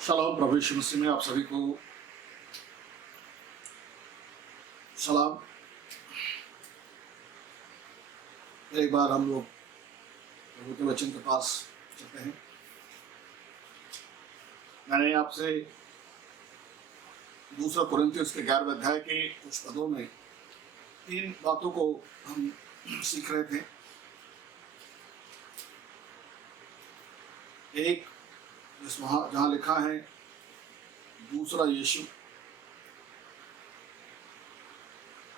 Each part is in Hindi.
सलाम प्रभु यीशु मसीह में आप सभी को सलाम। एक बार हम लोग प्रभु के वचन के पास चलते हैं। मैंने आपसे दूसरा कुरिन्थियों के 11वें अध्याय के कुछ पदों में 3 बातों को हम सीख रहे थे। एक जहाँ लिखा है दूसरा यीशु,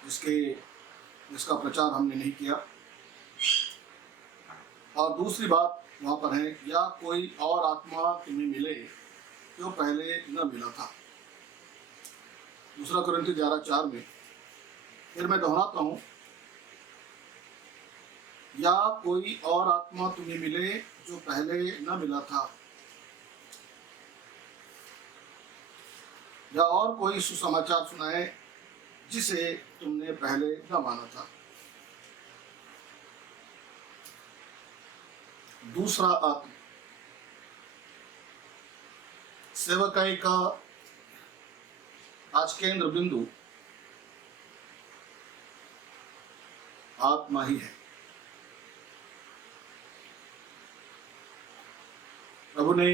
जिसका प्रचार हमने नहीं किया, और दूसरी बात वहाँ पर है या कोई और आत्मा तुम्हें मिले जो पहले न मिला था। दूसरा कुरिन्थियों 11:4 में फिर मैं दोहराता हूँ, या कोई और आत्मा तुम्हें मिले जो पहले न मिला था, या और कोई सुसमाचार सुनाए जिसे तुमने पहले न माना था। दूसरा आत्मा, सेवकाई का आज केंद्र बिंदु आत्मा ही है। प्रभु ने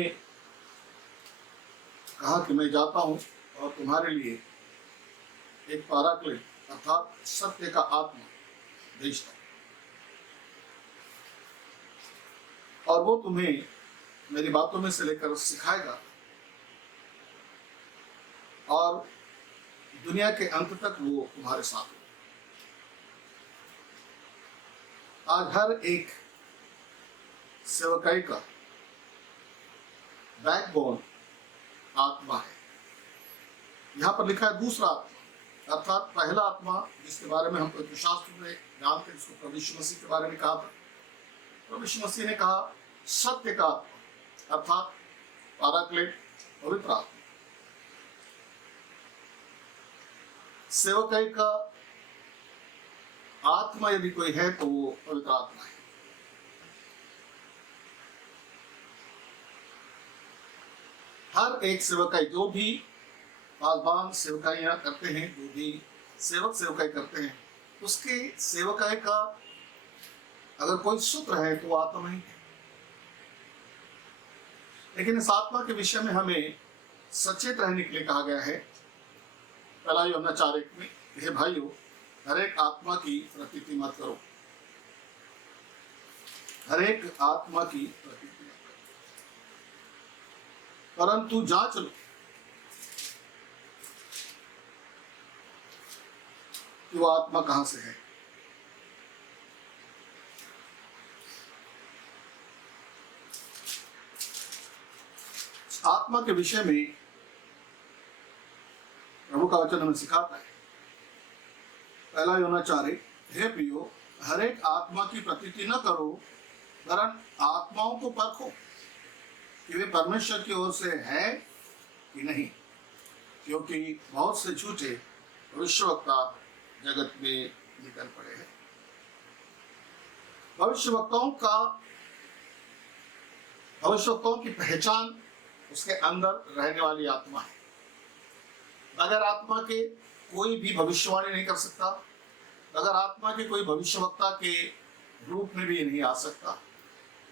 कहा कि मैं जाता हूं और तुम्हारे लिए एक पाराक्लिट अर्थात सत्य का आत्मा भेजता हूं, और वो तुम्हें मेरी बातों में से लेकर सिखाएगा और दुनिया के अंत तक वो तुम्हारे साथ हो। आज हर एक सेवकाई का बैकबोन आत्मा है। यहाँ पर लिखा है दूसरा आत्मा, अर्थात पहला आत्मा जिसके बारे में हम पवित्र शास्त्र में जानते हैं, जिसको प्रभु यीशु मसीह के बारे में कहा था। प्रभु यीशु मसीह ने कहा सत्य का आत्मा, अर्थात पाराक्लेट, पवित्र आत्मा। सेवकाई का आत्मा यदि कोई है तो वो पवित्र आत्मा है। हर एक सेवकाई, जो भी पासबान सेवकाइयां करते हैं, जो भी सेवकाई करते हैं, उसके सेवकाई का अगर कोई सूत्र है तो आत्मा ही है। लेकिन इस आत्मा के विषय में हमें सचेत रहने के लिए कहा गया है। पहला यूहन्ना 4:1 में, हे भाइयों, हर एक आत्मा की प्रतीति मत करो, हर एक आत्मा की प्रतीति मत करो, परंतु जांच लो कि वो आत्मा कहां से है। आत्मा के विषय में प्रभु का वचन हमें सिखाता है। पहला यूहन्ना 4:1, हे प्रियो, हर एक आत्मा की प्रतीति न करो, वरन आत्माओं को परखो कि वे परमेश्वर की ओर से है कि नहीं, क्योंकि बहुत से झूठे भविष्यवक्ता जगत में निकल पड़े हैं। भविष्यवक्ताओं की पहचान उसके अंदर रहने वाली आत्मा है। अगर आत्मा के कोई भी भविष्यवाणी नहीं कर सकता, अगर आत्मा के कोई भविष्यवक्ता के रूप में भी नहीं आ सकता।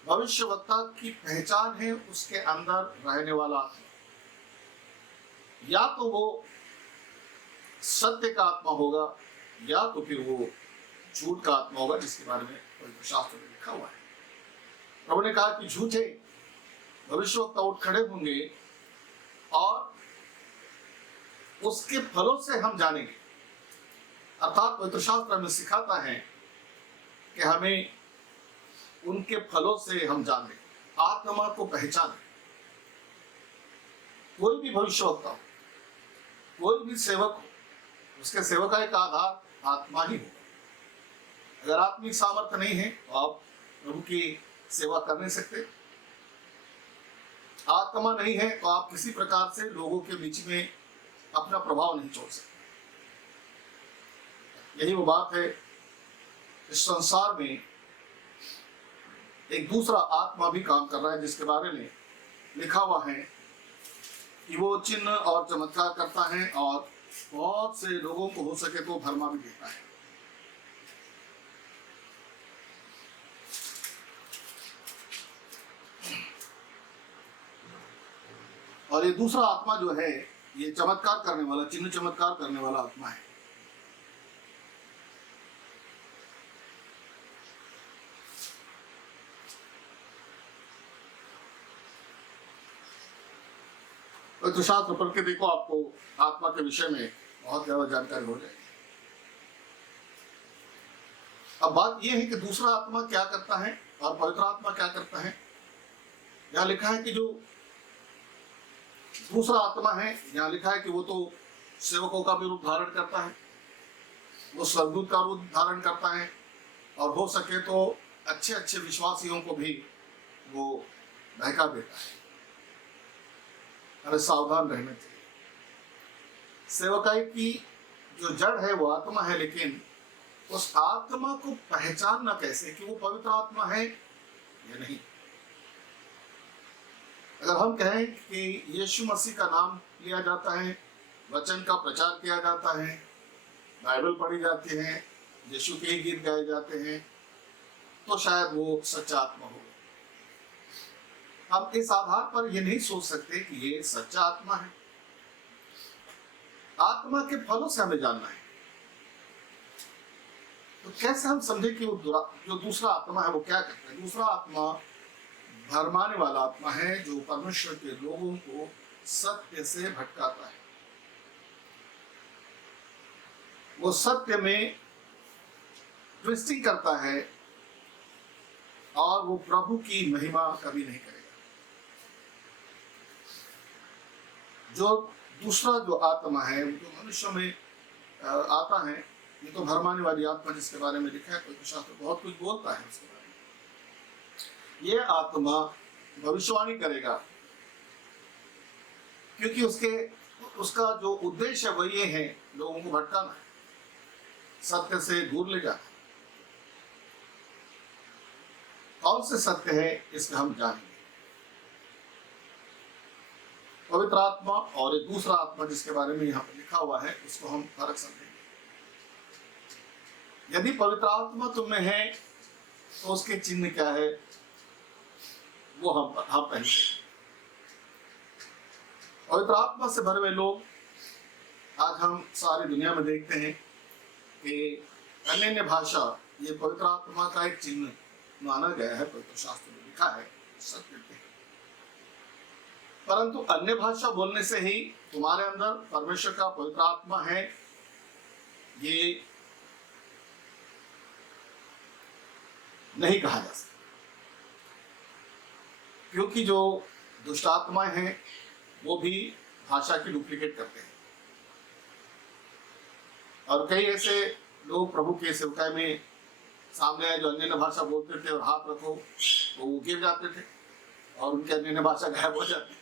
भविष्यवक्ता की पहचान है उसके अंदर रहने वाला आत्मा। या तो वो सत्य का आत्मा होगा, या तो फिर वो झूठ का आत्मा होगा, जिसके बारे में पवित्र शास्त्र में लिखा हुआ है। प्रभु ने कहा कि झूठे भविष्यवक्ता उठ खड़े होंगे और उसके फलों से हम जानेंगे। अर्थात पवित्र शास्त्र हमें सिखाता है कि हमें उनके फलों से हम जाने, आत्मा को पहचाने। कोई भी भविष्यवक्ता हो, कोई भी सेवक हो, उसके सेवकाई का आधार आत्मा ही होगा। अगर आत्मिक सामर्थ्य नहीं है तो आप प्रभु की सेवा कर नहीं सकते। आत्मा नहीं है तो आप किसी प्रकार से लोगों के बीच में अपना प्रभाव नहीं छोड़ सकते। यही वो बात है, इस संसार में एक दूसरा आत्मा भी काम कर रहा है, जिसके बारे में लिखा हुआ है कि वो चिन्ह और चमत्कार करता है और बहुत से लोगों को हो सके तो भरमा भी देता है। और ये दूसरा आत्मा जो है, ये चमत्कार करने वाला, चिन्ह चमत्कार करने वाला आत्मा है। तो शास्त्र पढ़ के देखो, आपको आत्मा के विषय में बहुत ज्यादा जानकारी हो जाएगी। अब बात यह है कि दूसरा आत्मा क्या करता है और पवित्र आत्मा क्या करता है। यहां लिखा है कि जो दूसरा आत्मा है, यहां लिखा है कि वो तो सेवकों का भी रूप धारण करता है, वो स्वर्गदूत का रूप धारण करता है, और हो सके तो अच्छे अच्छे विश्वासियों को भी वो बहका देता है। अरे सावधान रहना चाहिए। सेवकाई की जो जड़ है वो आत्मा है, लेकिन उस आत्मा को पहचानना कैसे कि वो पवित्र आत्मा है या नहीं। अगर हम कहें कि यीशु मसीह का नाम लिया जाता है, वचन का प्रचार किया जाता है, बाइबल पढ़ी जाती है, यीशु के ही गीत गाए जाते हैं, तो शायद वो सच्चा आत्मा हो। हम इस आधार पर ये नहीं सोच सकते कि ये सच्चा आत्मा है। आत्मा के फलों से हमें जानना है। तो कैसे हम समझे कि वो जो दूसरा आत्मा है वो क्या करता है। दूसरा आत्मा भरमाने वाला आत्मा है, जो परमेश्वर के लोगों को सत्य से भटकाता है। वो सत्य में ट्विस्टिंग करता है और वो प्रभु की महिमा कभी नहीं करेगा। जो दूसरा जो आत्मा है, जो मनुष्य में आता है, ये तो भरमाने वाली आत्मा जिसके बारे में लिखा है, कोई शास्त्र बहुत कुछ बोलता है उसके बारे में। ये आत्मा भविष्यवाणी करेगा, क्योंकि उसका जो उद्देश्य है वो ये है, लोगों को भटकाना है, सत्य से दूर ले जाना। कौन से सत्य है इसमें हम जानेंगे। पवित्र आत्मा और एक दूसरा आत्मा जिसके बारे में यहाँ पर लिखा हुआ है, उसको हम फर्क समझेंगे। यदि पवित्र आत्मा तुम में है तो उसके चिन्ह क्या है वो हम पहले। पवित्र आत्मा से भरे हुए लोग आज हम सारी दुनिया में देखते हैं कि अन्य भाषा ये पवित्र आत्मा का एक चिन्ह माना गया है, पवित्र शास्त्र में लिखा है, सत्य है। परंतु अन्य भाषा बोलने से ही तुम्हारे अंदर परमेश्वर का पवित्र आत्मा है, ये नहीं कहा जा सकता। क्योंकि जो दुष्ट आत्माएं हैं वो भी भाषा की डुप्लीकेट करते हैं, और कई ऐसे लोग प्रभु के सेवकाई में सामने आए जो अन्य भाषा बोलते थे और हाथ रखो तो वो गिर जाते थे और उनके अन्य भाषा गायब हो जाती।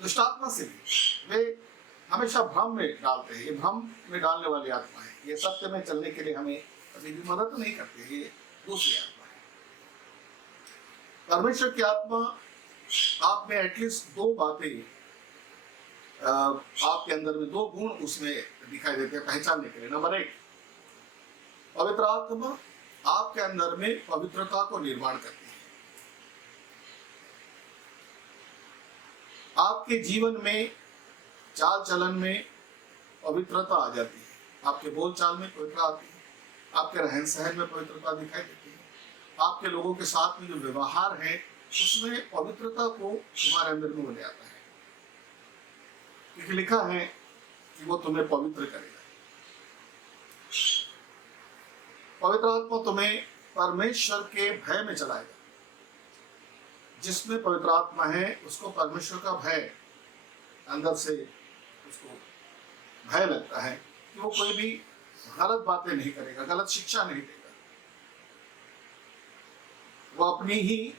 दुष्टात्मा से भी वे हमेशा भ्रम में डालते हैं। ये भ्रम में डालने वाली आत्मा है। ये सत्य में चलने के लिए हमें कभी भी मदद नहीं करती। ये दूसरी आत्मा है। परमेश्वर की आत्मा आप में एटलीस्ट दो बातें, आपके अंदर में दो गुण उसमें दिखाई देते हैं पहचानने के लिए। नंबर एक, पवित्र आत्मा आपके अंदर में पवित्रता को निर्माण करती है। आपके जीवन में चाल चलन में पवित्रता आ जाती है। आपके बोल चाल में पवित्रता आती है, आपके रहन सहन में पवित्रता दिखाई देती है, आपके लोगों के साथ में जो व्यवहार है उसमें पवित्रता को तुम्हारे अंदर में ले आता है। क्योंकि लिखा है कि वो तुम्हें पवित्र करेगा। पवित्र आत्मा तुम्हें परमेश्वर के भय में चलाएगा। जिसमें पवित्र आत्मा है उसको परमेश्वर का भय अंदर से उसको भय लगता है कि वो कोई भी गलत बातें नहीं करेगा, गलत शिक्षा नहीं देगा, वो अपनी ही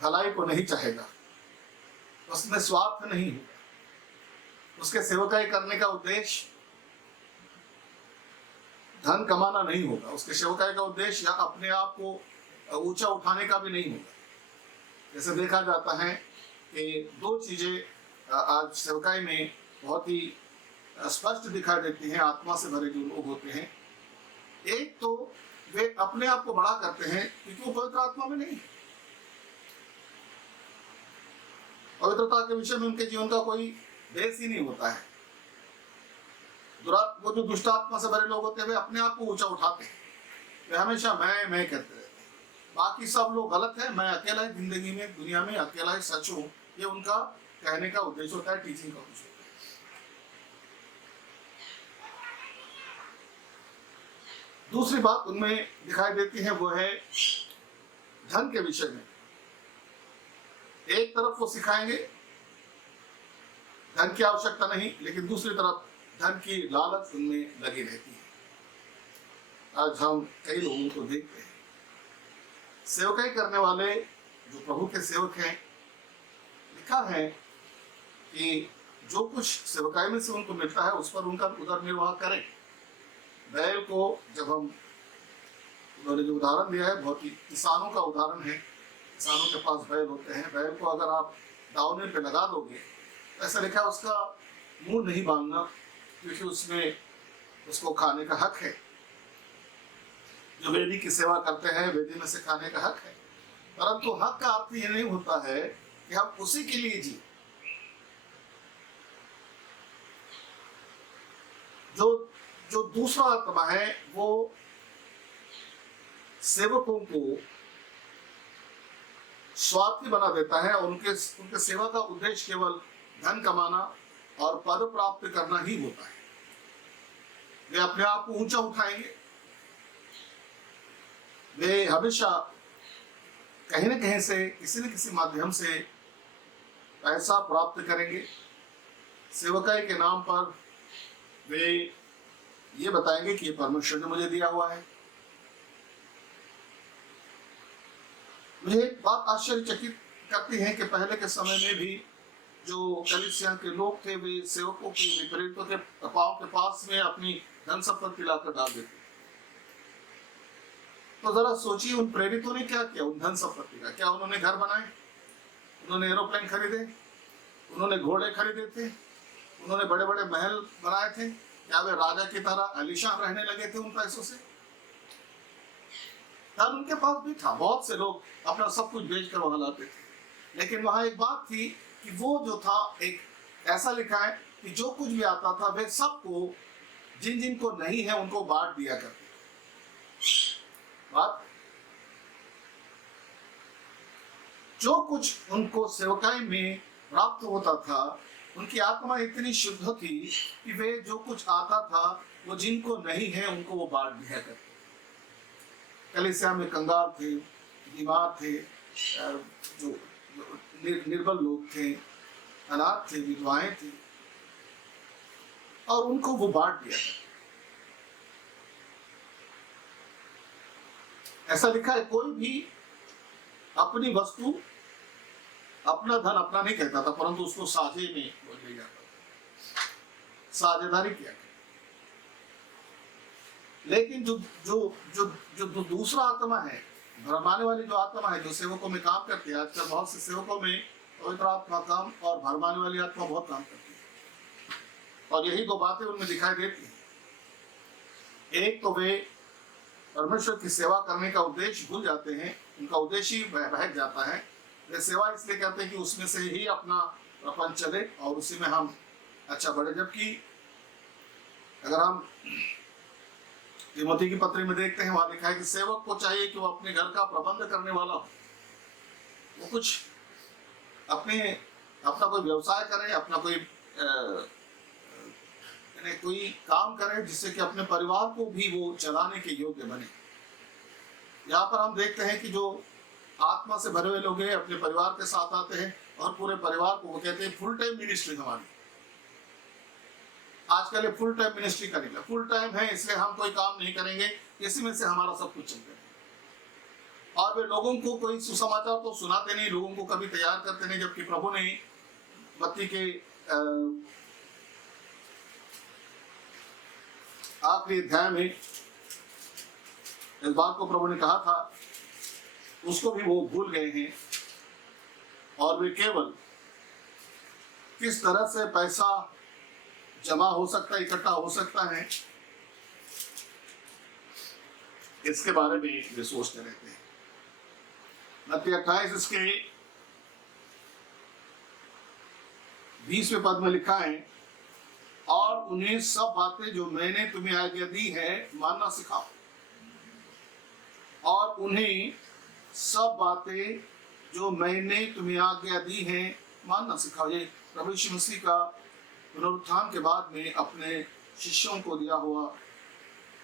भलाई को नहीं चाहेगा, उसमें स्वार्थ नहीं होगा। उसके सेवकाई करने का उद्देश्य धन कमाना नहीं होगा। उसके सेवकाई का उद्देश्य या अपने आप को ऊंचा उठाने का भी नहीं होगा। जैसे देखा जाता है कि दो चीजें आज सेवकाई में बहुत ही स्पष्ट दिखाई देती हैं। आत्मा से भरे जो लोग होते हैं, एक तो वे अपने आप को बड़ा करते हैं क्योंकि वो पवित्र आत्मा में नहीं, पवित्रता के विषय में उनके जीवन का कोई बेस ही नहीं होता है। वो जो दुष्ट आत्मा से भरे लोग होते हैं वे अपने आप को ऊंचा उठाते हैं, वे हमेशा मैं कहते रहते हैं, बाकी सब लोग गलत है, मैं अकेला ही जिंदगी में दुनिया में अकेला ही सच हूं, ये उनका कहने का उद्देश्य होता है, टीचिंग का उद्देश्य होता है। दूसरी बात उनमें दिखाई देती है वो है धन के विषय में। एक तरफ वो सिखाएंगे धन की आवश्यकता नहीं, लेकिन दूसरी तरफ धन की लालच उनमें लगी रहती है। आज हम कई लोगों को देखते हैं, सेवकाई करने वाले जो प्रभु के सेवक हैं, लिखा है कि जो कुछ सेवकाई में से उनको मिलता है उस पर उनका उदर निर्वाह करें। बैल को जब हम, उन्होंने जो उदाहरण दिया है बहुत ही किसानों का उदाहरण है, किसानों के पास बैल होते हैं, बैल को अगर आप दावने पे लगा दोगे, ऐसा लिखा है उसका मुंह नहीं बांधना, क्योंकि उसमें उसको खाने का हक है। जो वेदी की सेवा करते हैं वेदी में से खाने का हक है, परंतु हक का अर्थ ये नहीं होता है कि हम उसी के लिए जी। जो दूसरा आत्मा है वो सेवकों को स्वार्थी बना देता है, उनके सेवा का उद्देश्य केवल धन कमाना और पद प्राप्त करना ही होता है। वे अपने आप को ऊंचा उठाएंगे, वे हमेशा कहीं न कहीं से किसी न किसी माध्यम से पैसा प्राप्त करेंगे। सेवकाई के नाम पर वे ये बताएंगे कि ये परमेश्वर ने मुझे दिया हुआ है। मुझे एक बात आश्चर्यचकित करती है कि पहले के समय में भी जो कलीसिया के लोग थे वे सेवकों के, प्रेरितों के पांव के पास में अपनी धन संपत्ति लाकर डाल देते। तो जरा सोचिए उन प्रेरितों ने क्या किया उन धन संपत्ति का। क्या उन्होंने घर बनाए, उन्होंने एरोप्लेन खरीदे, उन्होंने घोड़े खरीदे थे, उन्होंने बड़े बड़े महल बनाए थे? क्या वे राजा की तरह आलीशान रहने लगे थे उन पैसों से? धन उनके पास भी था, बहुत से लोग अपना सब कुछ बेच कर वहां लाते थे, लेकिन वहां एक बात थी कि वो जो था, एक ऐसा लिखा है कि जो कुछ भी आता था वे सबको, जिन जिन को नहीं है उनको बांट दिया करते। बात जो कुछ उनको सेवकाई में प्राप्त होता था, उनकी आत्मा इतनी शुद्ध थी कि वे जो कुछ आता था वो जिनको नहीं है उनको वो बांट दिया करते। कलीसिया में कंगाल थे, बीमार थे, जो निर्बल लोग थे, अनाथ थे, विधवाएं थी, और उनको वो बांट दिया करते। ऐसा लिखा है कोई भी अपनी वस्तु, अपना धन अपना नहीं कहता था, परंतु उसको साझे में ले जाता था, साझेदारी किया। लेकिन जो जो जो जो दूसरा आत्मा है, भरमाने वाली जो आत्मा है, जो सेवकों में काम करती है, आजकल बहुत से सेवकों में पवित्र आत्मा काम और भरमाने वाली आत्मा बहुत काम करती है, और यही दो बातें उनमें दिखाई देती हैं। एक तो वे परमेश्वर की सेवा करने का उद्देश्य भूल जाते हैं, उनका उद्देश्य ही बहक जाता है। वे सेवा इसलिए करते हैं कि उसमें से ही अपना प्रपंच चले और उसी में हम अच्छा बढ़े। जबकि अगर हम तिमोथी की पत्री में देखते हैं, वहां लिखा है कि सेवक को चाहिए कि वो अपने घर का प्रबंध करने वाला हो, वो कुछ अपना कोई व्यवसाय करे, अपना कोई काम करे जिससे कि अपने परिवार को भी वो चलाने के योग्य बने। यहाँ पर हम देखते हैं कि जो आत्मा से भरे हुए लोग हैं अपने परिवार के साथ आते हैं और पूरे परिवार को वो कहते हैं फुल टाइम मिनिस्ट्री हमारी। आजकल ये फुल टाइम मिनिस्ट्री का निकला, फुल टाइम है इसलिए हम कोई काम नहीं करेंगे, इसी में से हमारा सब कुछ चलता है। और वे लोगों को कोई सुसमाचार तो सुनाते नहीं, लोगों को कभी तैयार करते नहीं। जबकि प्रभु ने मत्ती के आखिरी अध्याय में इस बात को प्रभु ने कहा था, उसको भी वो भूल गए हैं और वे केवल किस तरह से पैसा जमा हो सकता है, इकट्ठा हो सकता है, इसके बारे में वे सोचते रहते हैं। मत्ती 28 इसके 20वें पद में लिखा है, और उन्हें सब बातें जो मैंने तुम्हें आज्ञा दी है मानना सिखाओ। और उन्हें सब बातें जो मैंने तुम्हें आज्ञा दी है मानना सिखाओ। ये प्रभु यीशु मसीह का पुनरुत्थान के बाद में अपने शिष्यों को दिया हुआ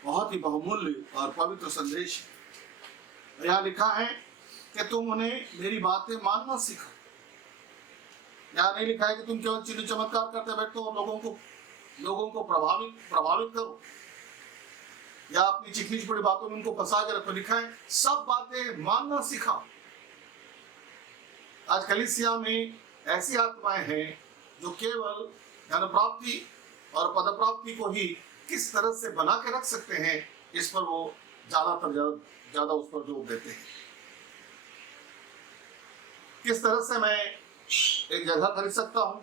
बहुत ही बहुमूल्य और पवित्र संदेश है। यहाँ लिखा है कि तुम उन्हें मेरी बातें मानना सीखो। यहाँ नहीं लिखा है कि तुम केवल चिन्ह चमत्कार करते बैठो और लोगों को प्रभावित करो या अपनी चिकनी चुपड़ी बातों में उनको फंसा के रखो। लिखा है सब बातें मानना सिखाओ। आज कलीसिया में ऐसी आत्माएं हैं जो केवल धन प्राप्ति और पद प्राप्ति को ही किस तरह से बना के रख सकते हैं, इस पर वो ज्यादा उस पर जोर देते हैं। किस तरह से मैं एक जगह खरीद सकता हूँ,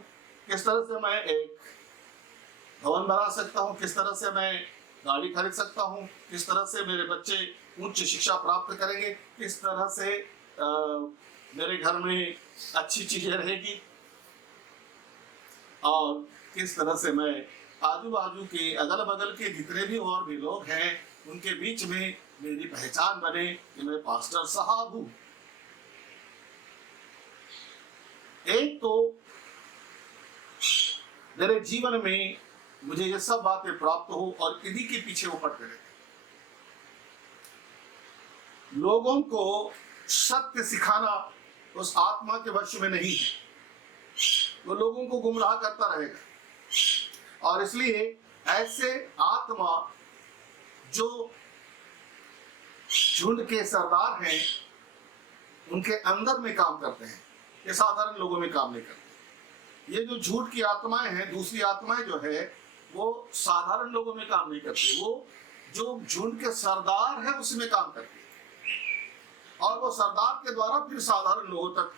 किस तरह से मैं एक भवन बना सकता हूँ, किस तरह से मैं गाड़ी खरीद सकता हूँ, किस तरह से मेरे बच्चे उच्च शिक्षा प्राप्त करेंगे, किस तरह से मेरे घर में अच्छी चीजें रहेगी, और किस तरह से मैं आजू बाजू के अगल बगल के जितने भी और भी लोग हैं उनके बीच में मेरी पहचान बने कि मैं पास्टर साहब हूं। एक तो मेरे जीवन में मुझे ये सब बातें प्राप्त हो और इन्हीं के पीछे वो पड़ते रहते। लोगों को सत्य सिखाना उस आत्मा के वश में नहीं है, वो लोगों को गुमराह करता रहेगा। और इसलिए ऐसे आत्मा जो झुंड के सरदार हैं उनके अंदर में काम करते हैं, ये साधारण लोगों में काम नहीं करते। ये जो झूठ की आत्माएं हैं, दूसरी आत्माएं जो है वो साधारण लोगों में काम नहीं करती, वो जो झुंड के सरदार है उसमें काम करती है और वो सरदार के द्वारा फिर साधारण लोगों तक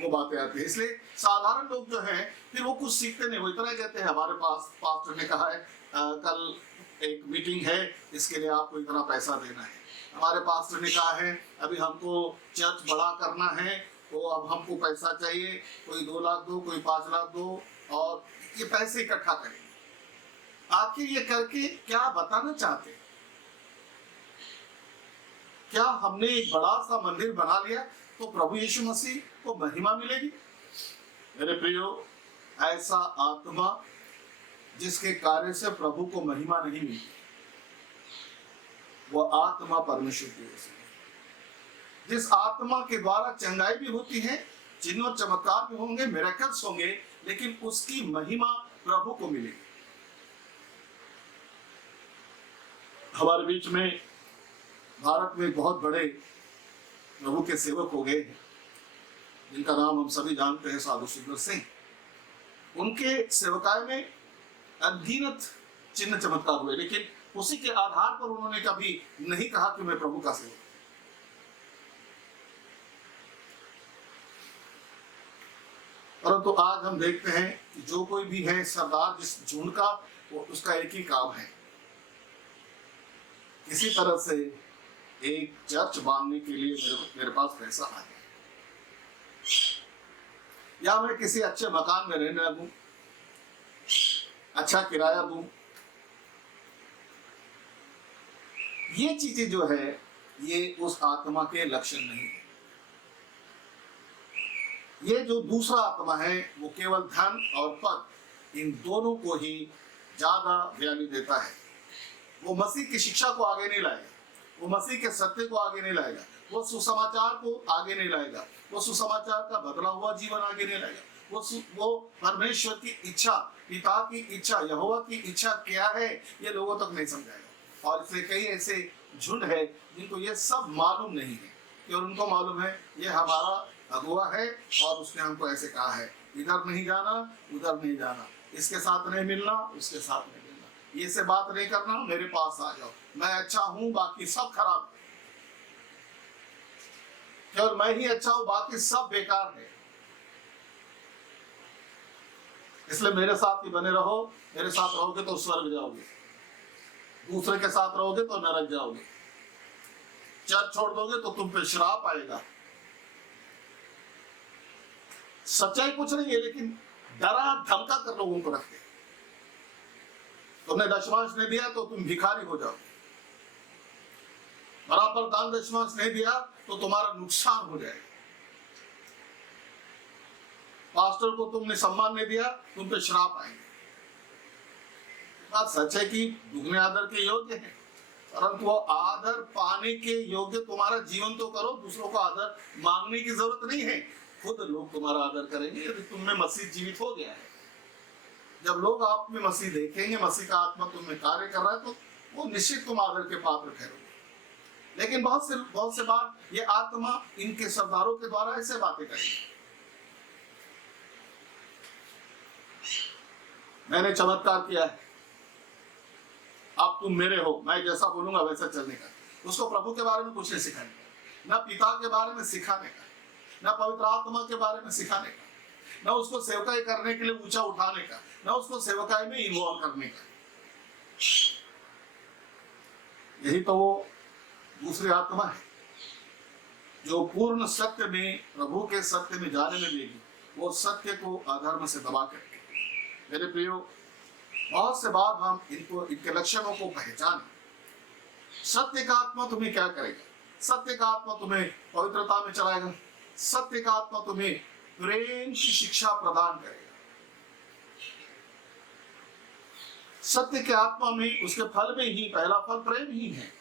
वो बातें आती है। इसलिए साधारण लोग जो हैं फिर वो कुछ सीखते नहीं, वो इतना कहते हैं हमारे पास पास्टर ने कहा है कल एक मीटिंग है, इसके लिए आपको इतना पैसा देना है। हमारे पास्टर ने कहा है अभी हमको चर्च बड़ा करना है तो अब हमको पैसा चाहिए, कोई 2 लाख दो, कोई 5 लाख दो, और ये पैसे इकट्ठा करेंगे। आखिर ये करके क्या बताना चाहते हैं? क्या हमने एक बड़ा सा मंदिर बना लिया तो प्रभु यीशु मसीह को महिमा मिलेगी? मेरे प्रियो, ऐसा आत्मा जिसके कार्य से प्रभु को महिमा नहीं मिलती, वो आत्मा परमेश्वर की वजह से। जिस आत्मा के द्वारा चंगाई भी होती है, चिन्ह और चमत्कार भी होंगे, मिरेकल्स होंगे, लेकिन उसकी महिमा प्रभु को मिलेगी। हमारे बीच में भारत में बहुत बड़े प्रभु के सेवक हो गए हैं जिनका नाम हम सभी जानते हैं, साधु सुंदर सिंह। उनके सेवकाई में अनगिनत चिन्ह चमत्कार हुए, लेकिन उसी के आधार पर उन्होंने कभी नहीं कहा कि मैं प्रभु का सेवक। परंतु आज हम देखते हैं कि जो कोई भी है सरदार जिस झुंड का, वो उसका एक ही काम है, किसी तरह से एक चर्च बांधने के लिए मेरे पास पैसा आ जाए, या मैं किसी अच्छे मकान में रहने लगूं, अच्छा किराया दूं। ये चीजें जो है ये उस आत्मा के लक्षण नहीं है। ये जो दूसरा आत्मा है वो केवल धन और पद, इन दोनों को ही ज्यादा वैल्यू देता है। वो मसीह की शिक्षा को आगे नहीं लाएगा, वो मसीह के सत्य को आगे नहीं लाएगा, वो सुसमाचार को आगे नहीं लाएगा, वो सुसमाचार का बदला हुआ जीवन आगे नहीं लाएगा। वो परमेश्वर की इच्छा, पिता की इच्छा, यहोवा की इच्छा क्या है ये लोगों तक नहीं समझाएगा। और इसलिए कई ऐसे झुंड है जिनको ये सब मालूम नहीं है, कि उनको मालूम है ये हमारा अगुआ है और उसने हमको ऐसे कहा है, इधर नहीं जाना, उधर नहीं जाना, इसके साथ नहीं मिलना, उसके साथ नहीं मिलना, ये से बात नहीं करना, मेरे पास आ जाओ, मैं अच्छा हूं बाकी सब खराब है, केवल मैं ही अच्छा हूं बाकी सब बेकार है। इसलिए मेरे साथ ही बने रहो। मेरे साथ रहोगे तो स्वर्ग जाओगे, दूसरे के साथ रहोगे तो नरक जाओगे। चर्च छोड़ दोगे तो तुम पे श्राप आएगा। सच्चाई कुछ नहीं है, लेकिन डरा धमका कर लोगों को रखते। तुमने दशमांश नहीं दिया तो तुम भिखारी हो जाओगे, बराबर दान दशमांश नहीं दिया तो तुम्हारा नुकसान हो जाएगा। पास्टर को तुमने सम्मान नहीं दिया, तुम पे श्राप आएंगे। बात सच है कि दुगने आदर के योग्य है, परंतु वो आदर पाने के योग्य तुम्हारा जीवन तो करो। दूसरों को आदर मांगने की जरूरत नहीं है, खुद लोग तुम्हारा आदर करेंगे यदि तुम में मसीह जीवित हो गया है। जब लोग आप में मसीह देखेंगे, मसीह का आत्मा तुम में कार्य कर रहा है, तो वो निश्चित तुम आदर के पात्र ठहरोगे। लेकिन बहुत से बार ये आत्मा इनके सरदारों के द्वारा ऐसे बातें करेगी। मैंने चमत्कार किया है, अब तुम मेरे हो, मैं जैसा बोलूंगा वैसा चलने का। उसको प्रभु के बारे में कुछ नहीं सिखाने का, न पिता के बारे में सिखाने का, न पवित्र आत्मा के बारे में सिखाने का, न उसको सेवकाई करने के लिए ऊंचा उठाने का, न उसको सेवकाई में इन्वॉल्व करने का। यही तो वो दूसरी आत्मा है जो पूर्ण सत्य में, प्रभु के सत्य में जाने में देगी, वो सत्य को अधर्म से दबा करके। मेरे प्रियो, बहुत से बार हम इनके लक्षणों को पहचाने। सत्य का आत्मा तुम्हें क्या करेगा? सत्य का आत्मा तुम्हें पवित्रता में चलाएगा। सत्य का आत्मा तुम्हें प्रेम की शिक्षा प्रदान करेगा। सत्य के आत्मा में, उसके फल में ही पहला फल प्रेम ही है।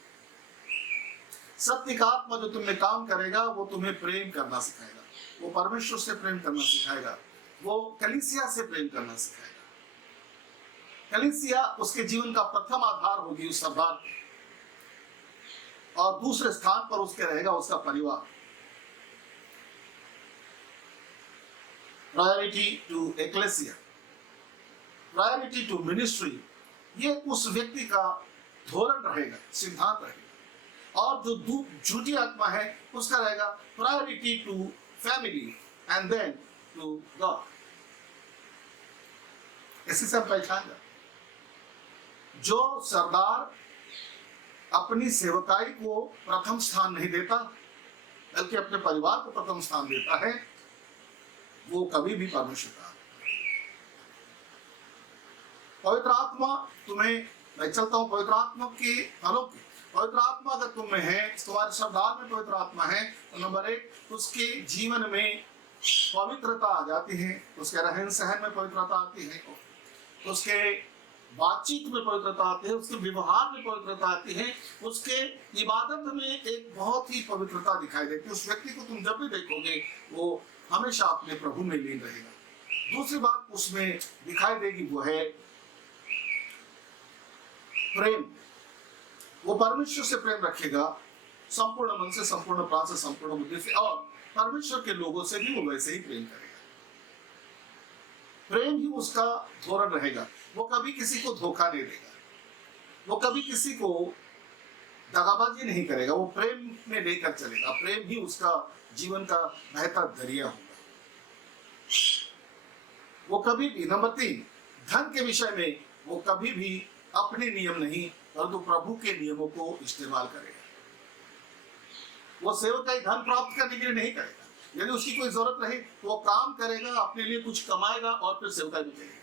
सत्य का आत्मा जो तुमने काम करेगा वो तुम्हें प्रेम करना सिखाएगा, वो परमेश्वर से प्रेम करना सिखाएगा, वो कलीसिया से प्रेम करना सिखाएगा। कलीसिया उसके जीवन का प्रथम आधार होगी, उस सरदार की, और दूसरे स्थान पर उसके रहेगा उसका परिवार। Priority to ecclesia, priority to ministry, ये उस व्यक्ति का धोरण रहेगा, सिद्धांत रहेगा। और जो झूठी आत्मा है उसका रहेगा priority to family and then to God. इसी से हम पहचान जाए, जो सरदार अपनी सेवकाई को प्रथम स्थान नहीं देता बल्कि अपने परिवार को प्रथम स्थान देता है, वो कभी भी परमेश्वर का। पवित्र आत्मा तुम्हें, मैं चलता हूं पवित्र आत्मा के फलों की। पवित्र आत्मा अगर तुम में है, तुम्हारे सरदार में पवित्र आत्मा है, तो नंबर 1, उसके जीवन में पवित्रता आ जाती है, उसके रहन सहन में पवित्रता आती है, उसके बातचीत में पवित्रता आती है, उसके व्यवहार में पवित्रता आती है, उसके इबादत में एक बहुत ही पवित्रता दिखाई देती है। उस व्यक्ति को तुम जब भी देखोगे वो हमेशा अपने प्रभु में लीन रहेगा। दूसरी बात उसमें दिखाई देगी वो है प्रेम। वो परमेश्वर से प्रेम रखेगा, संपूर्ण मन से, संपूर्ण प्राण से, संपूर्ण बुद्धि से, और परमेश्वर के लोगों से भी वो वैसे ही प्रेम करेगा। प्रेम ही उसका धोरण रहेगा। वो कभी किसी को धोखा नहीं देगा, वो कभी किसी को दगाबाजी नहीं करेगा, वो प्रेम में लेकर चलेगा। प्रेम ही उसका जीवन का बेहतर जरिया होगा। वो कभी भी, नंबर 3, धन के विषय में वो कभी भी अपने नियम नहीं परंतु प्रभु के नियमों को इस्तेमाल करेगा। वो सेवकाई धन प्राप्त करने के लिए नहीं करेगा। यदि उसकी कोई जरूरत रहे तो वो काम करेगा, अपने लिए कुछ कमाएगा और फिर सेवकाई भी करेगा।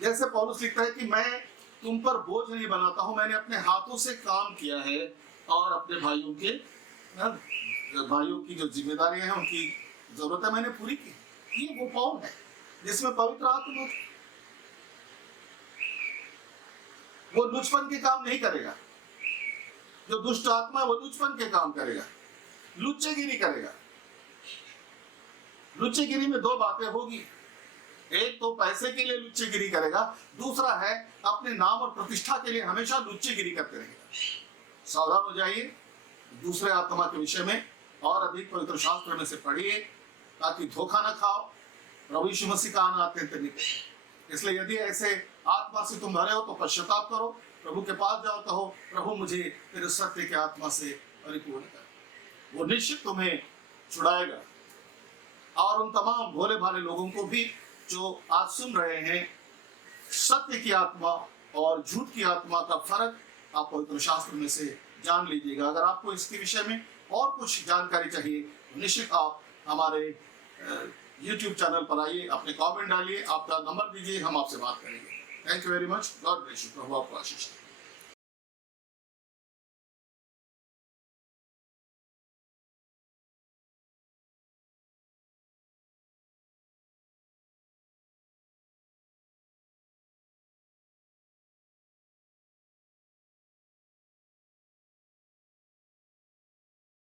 जैसे पौलुस लिखता है कि मैं तुम पर बोझ नहीं बनाता हूं, मैंने अपने हाथों से काम किया है और अपने भाइयों की जो जिम्मेदारियां हैं, उनकी जरूरतें मैंने पूरी की। ये वो पौल है जिसमें पवित्र आत्मा, वो लुचपन के काम नहीं करेगा। जो दुष्ट आत्मा है वो लुचपन के काम करेगा, लुच्चेगिरी करेगा। लुच्चेगिरी में 2 बातें होगी, एक तो पैसे के लिए लुच्चेगिरी करेगा, दूसरा है अपने नाम और प्रतिष्ठा के लिए हमेशा लुच्चेगिरी करते रहेगा। सावधान हो जाइए दूसरे आत्मा के विषय में, और अधिक पवित्र शास्त्र में से पढ़िए ताकि धोखा न खाओ। प्रभु यीशु मसीह का आना अत्यंत निकट है। इसलिए यदि ऐसे आत्मा से तुम भरे हो तो पश्चाताप करो, प्रभु के पास जाओ, कहो प्रभु मुझे तेरे सत्य के आत्मा से परिपूर्ण कर। वो निश्चित तुम्हें छुड़ाएगा और उन तमाम भोले भाले लोगों को भी जो आज सुन रहे हैं, सत्य की आत्मा और झूठ की आत्मा का फर्क आप पवित्र शास्त्र में से जान लीजिएगा। अगर आपको इसके विषय में और कुछ जानकारी चाहिए तो निश्चित आप हमारे YouTube चैनल पर आइए, अपने कमेंट डालिए, आपका नंबर दीजिए, हम आपसे बात करेंगे। Thank you very much. God bless you. प्रभु आपको आशीष दे।